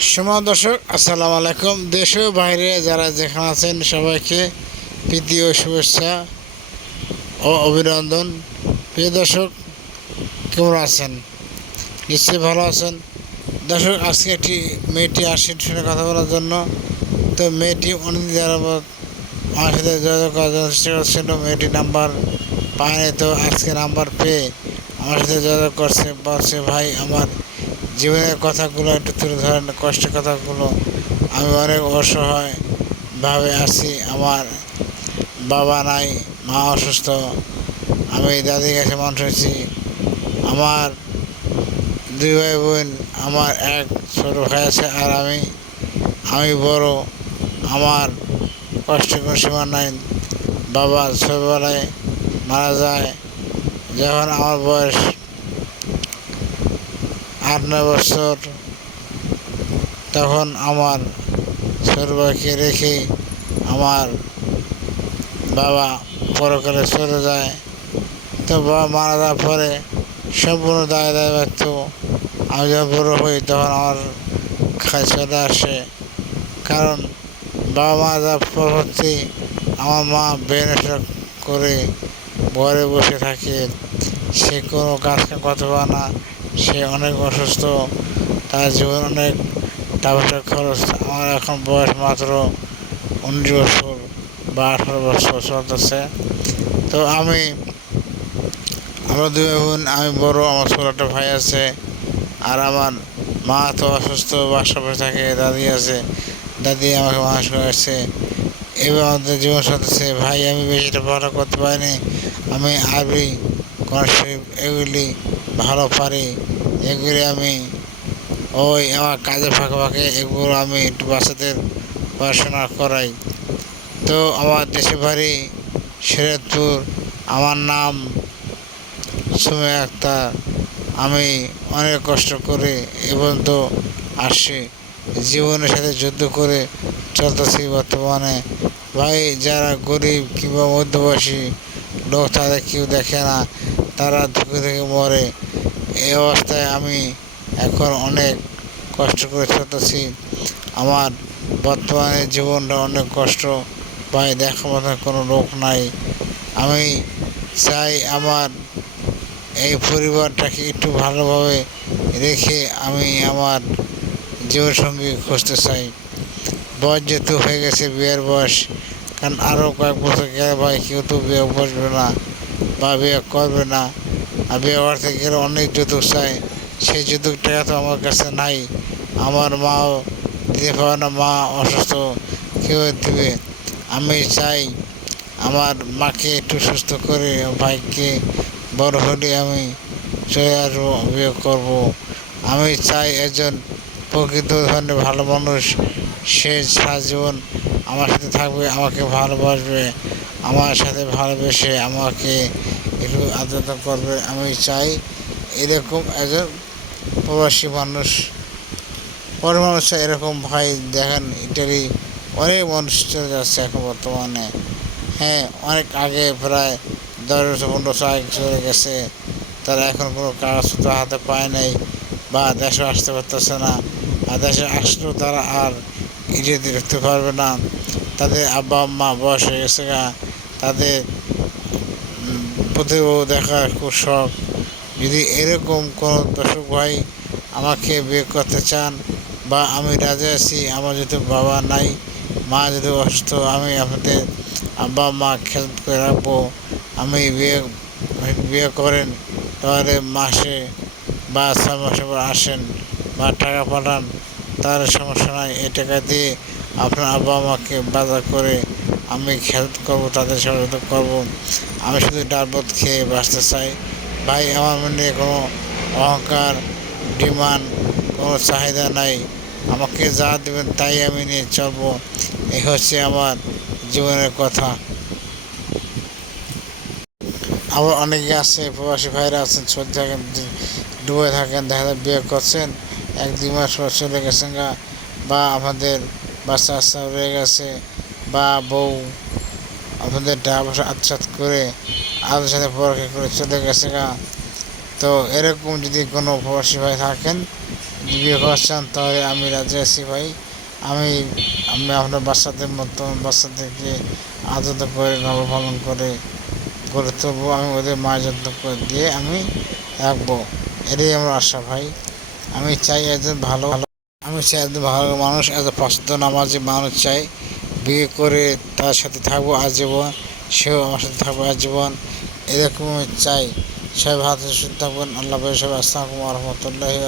সময় দর্শক, আসসালামু আলাইকুম। দেশ বাইরে যারা যেখানে আছেন, সবাইকে প্রীতি ও শুভেচ্ছা ও অভিনন্দন। প্রিয় দর্শক, কেমন আছেন? নিশ্চয়ই ভালো আছেন। দর্শক, আজকে একটি মেয়েটি আসেন শুনে কথা বলার জন্য। তো মেয়েটি অনেকদিন যাবত আমার সাথে যোগাযোগ করার জন্য চেষ্টা করছিল মেয়েটি নাম্বার পায়নি, তো আজকে নাম্বার পেয়ে আমার সাথে যোগাযোগ করছে, বলছে, ভাই, আমার জীবনের কথাগুলো, একটু তুলে ধরেন, কষ্টের কথাগুলো। আমি অনেক অসহায় ভাবে আছি। আমার বাবা নাই, মা অসুস্থ। আমি দাদির কাছে মানুষ হয়েছি আমার দুই ভাই বোন আমার এক ছোটো ভাই আছে আর আমি আমি বড়। আমার কষ্টের কোনো সীমা নাই। বাবা ছোটবেলায় মারা যায়। যখন আমার বয়স আট নয় বছর তখন আমার ভাইকে রেখে আমার বাবা পরকালে চলে যায়। তো বাবা মারা যাওয়ার পরে সম্পূর্ণ দায় দায় দায়িত্ব আমি যখন বড় হই তখন আমার খায় চলে আসে। কারণ বাবা মারা যাওয়ার পরবর্তী আমার মা বেনেশা করে ঘরে বসে থাকে। সে কোনো কাজ করতে পারে না। সে অনেক অসুস্থ, তার জীবন অনেক টাকা খরচ। আমার এখন বয়স মাত্র উনিশ বছর বা আঠারো বছর চলতেছে। তো আমি, আমরা দুই বোন, আমি বড়, আমার ছোট একটা ভাই আছে আর আমার মা তো অসুস্থ বাসা বসে থাকে, দাদি আছে, দাদি আমাকে মানুষ করেছে। এবার আমাদের জীবন চলতেছে। ভাই, আমি বেশিটা পড়াশোনা করতে পারিনি। আমি আরবি কনসেপ্ট এগুলি ভালো পারি, এগুলি আমি ওই আমার কাজের ফাঁকে ফাঁকে এগুলো আমি একটু বাচ্চাদের পড়াশোনা করাই। তো আমার দেশে বাড়ি শরীয়তপুর আমার নাম সুমে আক্তার। আমি অনেক কষ্ট করে এবং তো আসছি। জীবনের সাথে যুদ্ধ করে চলতেছি বর্তমানে। ভাই, যারা গরিব কিংবা মধ্যবয়সী লোক, তাদের কেউ দেখে না। তারা দুঃখে থেকে মরে। এই অবস্থায় আমি এখন অনেক কষ্ট করে চলতেছি। আমার বর্তমানে জীবনটা অনেক কষ্ট। পাই দেখার মতো কোনো লোক নাই। আমি চাই আমার এই পরিবারটাকে একটু ভালোভাবে রেখে আমি আমার জীবনসঙ্গী খুঁজতে চাই। বয়স যেহেতু হয়ে গেছে, বিয়ের বয়স। কারণ আরও কয়েক বছর গেলে ভাই কেউ তো বিয়ে বসবে না বা বিয়ে করবে না। বিয়ে করতে গেলে অনেক যৌতুক চাই। সেই যৌতুক টাকা তো আমার কাছে নাই। আমার মাও দিতে পারে না, মা অসুস্থ, কেউ দেবে। আমি চাই আমার মাকে একটু সুস্থ করে, ভাইকে বড় হলে আমি চলে আসব, বিয়ে করব। আমি চাই একজন প্রকৃত ধরনের ভালো মানুষ। সে সারা জীবন আমার সাথে থাকবে, আমাকে ভালোবাসবে, আমার সাথে ভালোবেসে আমাকে একটু আদর করবে। আমি চাই এরকম একজন প্রবাসী মানুষ পরে মানুষ এরকম ভাই দেখেন, ইটালি অনেক মানুষ চলে যাচ্ছে এখন বর্তমানে। হ্যাঁ অনেক আগে প্রায় দশ বছর, পনেরো আগে চলে গেছে। তারা এখন কোনো কাগজপত্র হাতে পায় নাই বা দেশে আসতে পারতেছে না। আর দেশে আসলেও তারা আর ইডিয়ে দেখতে পারবে না। তাদের আব্বা আম্মা বয়স হয়ে গেছে তাদের প্রতিও দেখার খুব শখ যদি এরকম কোনো দর্শক ভাই আমাকে বিয়ে করতে চান বা আমি রাজা আছি, আমার যেহেতু বাবা নাই, মা যদি অসুস্থ, আমি আপনাদের আব্বা, মা খেয়াল করে রাখব, আমি বিয়ে বিয়ে করেন, তাহলে মাসে বা ছয় মাসে পর আসেন বা টাকা পাঠান তার সমস্যা নাই। এই টাকা দিয়ে আপনার আব্বা মাকে বাজার করে আমি খেয়াল করব, তাদের সহযোগিতা করব। আমি শুধু ডাল ভাত খেয়ে বাঁচতে চাই। ভাই, আমার মনে কোনো অহংকার, ডিমান্ড, কোনো চাহিদা নাই। আমাকে যা দেবেন তাই আমি নিয়ে চলবো। এই হচ্ছে আমার জীবনের কথা। আবার অনেকে আছে, প্রবাসী ভাইরা আছেন সৌদি থাকেন ডুবে থাকেন, দেখা যায় বিয়ে করছেন, এক দুই মাস পর চলে গেছেন বা আমাদের বাচ্চা বাচ্চা রয়ে গেছে। বা বউ আপনাদের পয়সা আচ্ছাদ করে আদের সাথে পরীক্ষা করে চলে গেছে গা। তো এরকম যদি কোনো প্রবাসী ভাই থাকেন বিয়ে করছেন তাহলে আমি রাজি আছি ভাই। আমি আমি আপনার বাচ্চাদের মতো বাচ্চাদেরকে আদত করে লালন করে করে তুলবো। আমি ওদের মায়ের যত্ন করে দিয়ে আমি রাখব। এটাই আমার আশা ভাই। আমি চাই একজন ভালো, আমি চাই একজন ভালো মানুষ, একজন পছন্দ নামাজি মানুষ চাই। বিয়ে করে তার সাথে থাকব আজীবন, সেও আমার সাথে থাকব আজীবন এরকম চাই। সবাই ভালো সুস্থ থাকবেন। আল্লাহ সবাই আসসালামু রহমতুল্লাহি